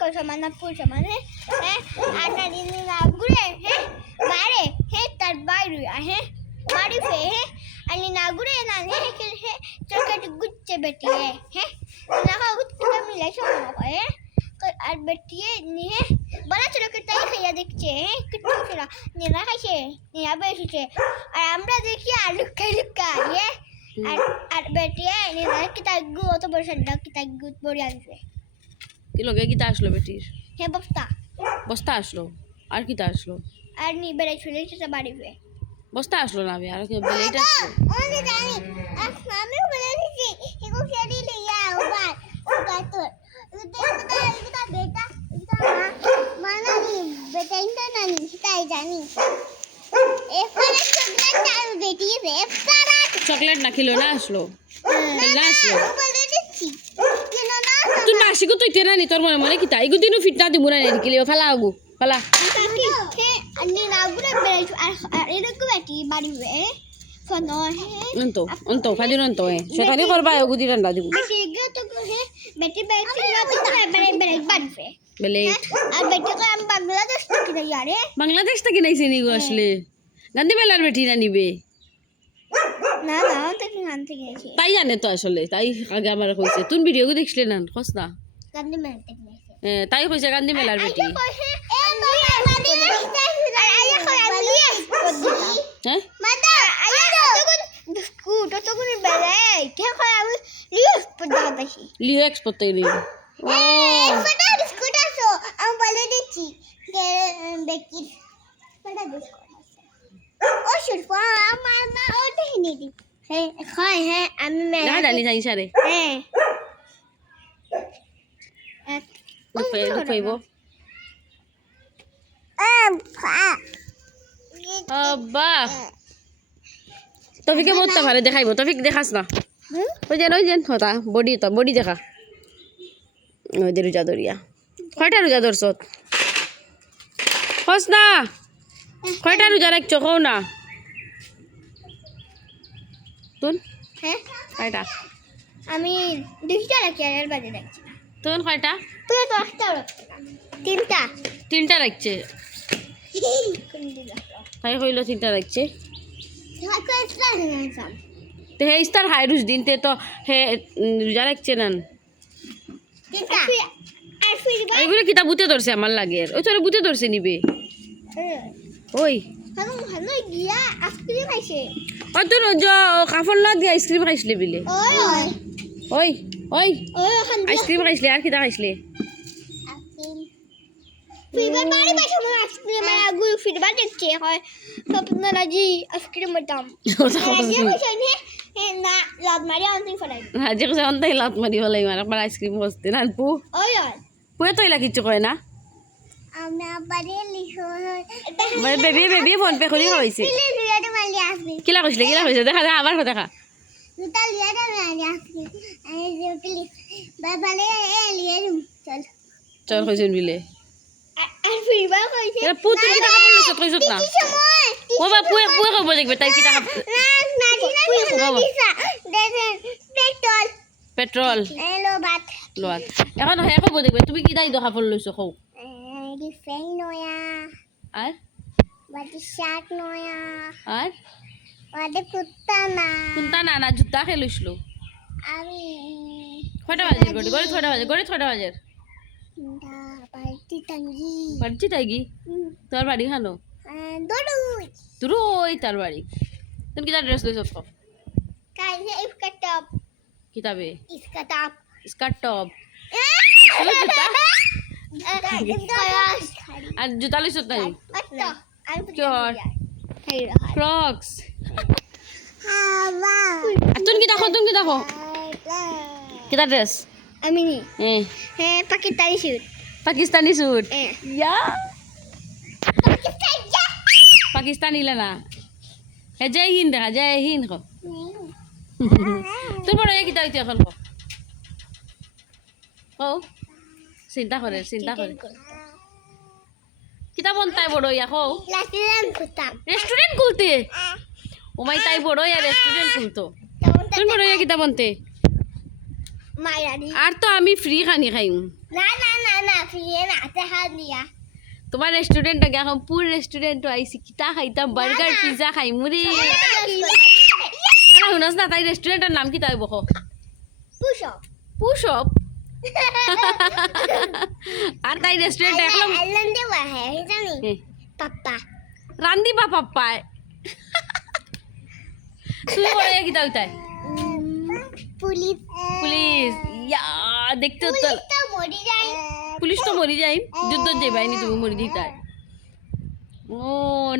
কর সমান না ফুল সমান হ্যাঁ আটা দিন না ঘুরে হ্যাঁ বাইরে হ্যাঁ তার বাইরে হ্যাঁ বাড়ি ফে হ্যাঁ आणि ना घुरे ना हे चॉकलेट गुच्चे बेटी है ना का गुच्चे मिले सो है আর বেটিয়ে নিয়ে বলা ছিল কি তাই খাইয়া দেখছে কিট্টু ছিল নিরা খাইছে নিরা বেশিছে আর আমরা দেখি আলু খাই লুকায় আর বেটিয়ে নিরা কি তাই গু অত বড় সাদা কি তাই গু বড়ি আসবে কি লগে কি তা আসলো বেটির হে বস্তা আসলো আর কি তা আসলো আর নি বেড়ে চলে সেটা বাড়ি ফে বস্তা আসলো না আর কি বেলেটা আসলো ওনি জানি আমি বলে দিছি এগো ফেরি লিয়া ওবার কাতর এটা বেটা এটা মানা নি বেটা ইনটা নানি সেটাই জানি এফারে চকলেট আর বেটি রে সারা চকলেট না খেলো না আসলো না আসলো বলে দিছি কেন না তুই নাসিকো তুই তেনা নি তোর মনে মনে কি তাই গুদিনু ফিটনা দিমু না নি কিলে ফালা আগু ফালা হে আনি না গুরে বেড়াই আর এরকম বেটি বাড়ি রে ফনো হে অন্ত ফাদিন অন্ত সেখানে করবা গুদি রান্না দিব সিগে তো হে বেটি বেটি না তো বেড়াই বাড়ি রে বেলে আর বেটি কো আমি বাংলাদেশ থেকে যাই আরে বাংলাদেশ থেকে নাইছে নি গো আসলে গান্ধী মেলার বেটি না নিবে না তো গান থেকে গেছি তাই জানে তো আসলে তাই আগে আমার কইছে তুই ভিডিও গো দেখছলে না কস না গান্ধী মেলা থেকে গেছি তাই কইছে গান্ধী মেলার বেটি হ্যাঁ মাদা আয়া তো স্কুট তো কোন বেলাই কে কই আমি লিফট পড়া দাসি লিও এক্সপোর্ট থেকে নিবে ও পড়া স্কুট আসো আমি বলে দিচ্ছি যে বেকি পড়া স্কুট ও শুরু আমার মা ওটা হিনি দি হ্যাঁ খাই হ্যাঁ আমি না জানি জানি সারে হ্যাঁ দুপাইব আব্বা তফিকে বলতে পারে দেখাইব তফিক দেখাস না ওই যেন হতা বডি দেখা ওই যে রোজা দরিয়া কয়টা রোজা ধরছত হস না কয়টা রোজা রাখছ কও না তুন হ্যাঁ কয়টা আমি দুইটা রাখি আর বাজে রাখছি তুন কয়টা তুই তো একটা রাখছিস তিনটা রাখছে কোন দিলা তাই কইল তিনটা রাখছে হয় কো এক্সট্রা নিলাম তে হে ইস্তার হাইরুস দিনতে তো হে রোজা রাখছে না তিনটা আর ফিরবা এইগুলো কিতা বুতে ধরছে আমার লাগে ওই তোরে বুতে ধরছে নিবে ওই ভালো গিয়া আইসক্রিম খাইছে ওই তোর কাপড় না দিয়ে আইসক্রিম খাইছিলে বিলে ওই ওই ওই ওখান আইসক্রিম খাইছিলে আর কিতা খাইছিলে ফিরবা বাড়ি বাইছে আমার আইসক্রিম আর আগু ফিরবা দেখছে হয় স্বপ্ন রাজি আইসক্রিম মতাম রাজি হইছে নে না লাদ মারি অন্তিম ফলাই আজি কইছে অন্তাই লাত মারি হলাই মার একবার আইসক্রিম বসতে না পু ওই পুয়ে তইলা কিচ্ছু কয় না আমরা বাড়ি লিখো মানে বেবি ফোন পে খুলি হইছে লিয়াতে মালি আসবে কিলা কইছে দেখা আবার দেখা দুটা লিয়াতে মালি আসবে এই যে প্লিজ বাবালে লিয়াতে চল চল কইছেন বিলে আর ফিরবা কইছে এ পু তুমি কিতা কাপড় লইছ কইছত না ও বা পুয়ে কইব দেখবে তাই কিতা পেট্রোল লোয়াত এখন হে কইব দেখবে তুমি কিতা ইদো কাপড় লইছ কও আর আর কোনটা না জুতা খে লইছিল কয়টা বাজে গড়ি ছটা বাজে বাড়ি তাই কি তোর বাড়ি খানো তোর ওই তার বাড়ি তুমি কিতা ড্রেস লইছ কও কিতাবে স্কার্ট টপ আর জুতা লইছ তাই ক্রক্স তুমি কি দেখো কিতা ড্রেস আমি হ্যাঁ পাকিস্তানি স্যুট ইয়া পাকিস্তানি না হে জয় হিন্দ দেখা জয় হিন্দ কো তোর বড় কিতা হইতে এখন কও চিন্তা করে কিতা বনতাই বড় ইয়া কও রেস্টুরেন্ট খুলতে ও মাই তাই বড় ইয়া রেস্টুরেন্ট খুলতো তোর বড় ইয়া কিতা বনতে আর তো আমি ফ্রি খানি খাইম না फिर आते हाथ दिया তোমার রেস্টুরেন্ট আগে এখন পুর রেস্টুরেন্ট আইছি কিতা খাইতাম বার্গার পিজ্জা খাইমু রে শুনস না তাই রেস্টুরেন্টের নাম কি তাই বকো पुश अप পুষপ আর তাই রেস্টুরেন্ট এখন लंदे हुआ है जानी पापा রান্দিবা পাপ্পায় তুই বলে কিতা হইতাই पुलिस পুলিশ ইয়া দেখতে তো पुलिस तो मरी जाए পুলিশ তো মরি যাই যুদ্ধ যাবাইনি তুমি মরি দিতাই ও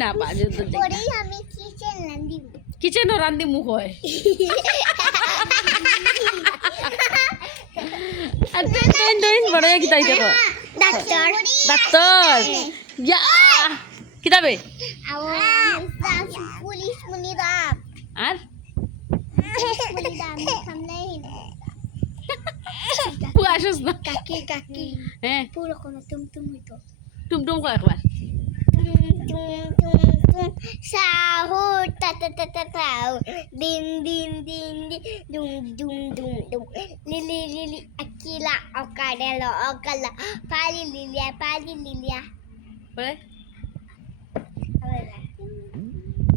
না পা যুদ্ধ और हमें किचन लंदी কিচেন রান্দি মুখ হয় আর তুই বড় কিতা হইতে কো डॉक्टर ডাক্তার ইয়া কিতাবে पुलिस मुनीदा আর मुनीदा हम नहीं পু আসস না काकी काकी হ্যাঁ पूरा कोनो तुम ही तो টুমটুম কয় একবার तुम साहू ता ता ता ता ता दिन दिन दिन दुम दुम दुम दुम लिली लिली अकेला अकाडेलो अकला पाली लिलिया বলে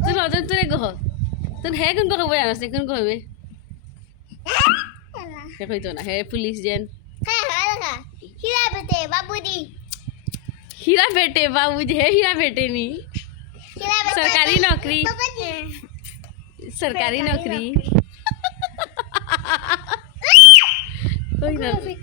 তুই রজন তুই গহ তুই হে কোন কবে জানাস কোন কবে হে কইতো না হে পুলিশ জেন हीरा बेटे बाबूजी हीरा बेटे बाबूजी है हीरा बेटे नी हीरा बेटे सरकारी नौकरी बाबूजी सरकारी नौकरी कोई ना फिर